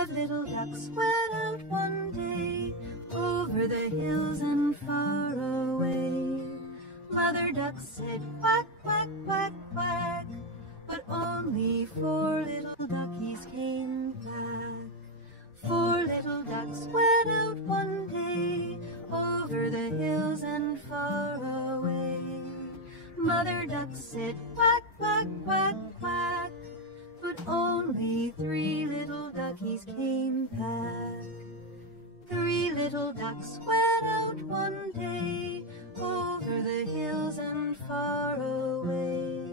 5 little ducks went out one day, over the hills and far away. Mother duck said quack, quack, quack, quack, but only 4 little duckies came back. 4 little ducks went out one day, over the hills and far away. Mother duck said quack, quack, quack, quack, but only 3 little duckies came back. 3 little ducks went out one day, over the hills and far away.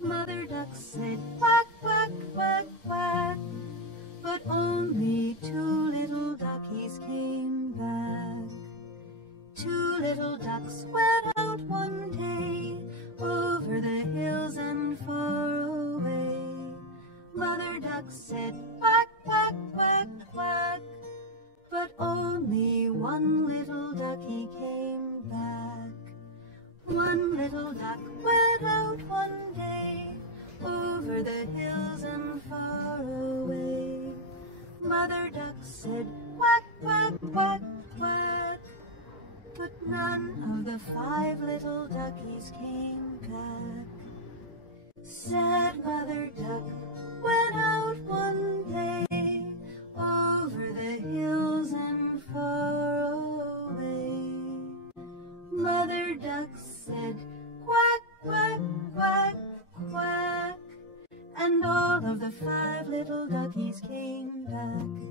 Mother duck said quack, quack, quack, quack, but only 2 little duckies came back. 2 little ducks went out one day, over the hills and far away. Mother duck said quack, quack, quack, quack, but only 1 little ducky came back. 1 little duck went out one day, over the hills and far away. Mother duck said quack, quack, quack, quack, but none of the 5 little duckies came back. Sad Mother duck went out one day, over the hills and far away. Mother duck said quack, quack, quack, quack, and all of the 5 little duckies came back.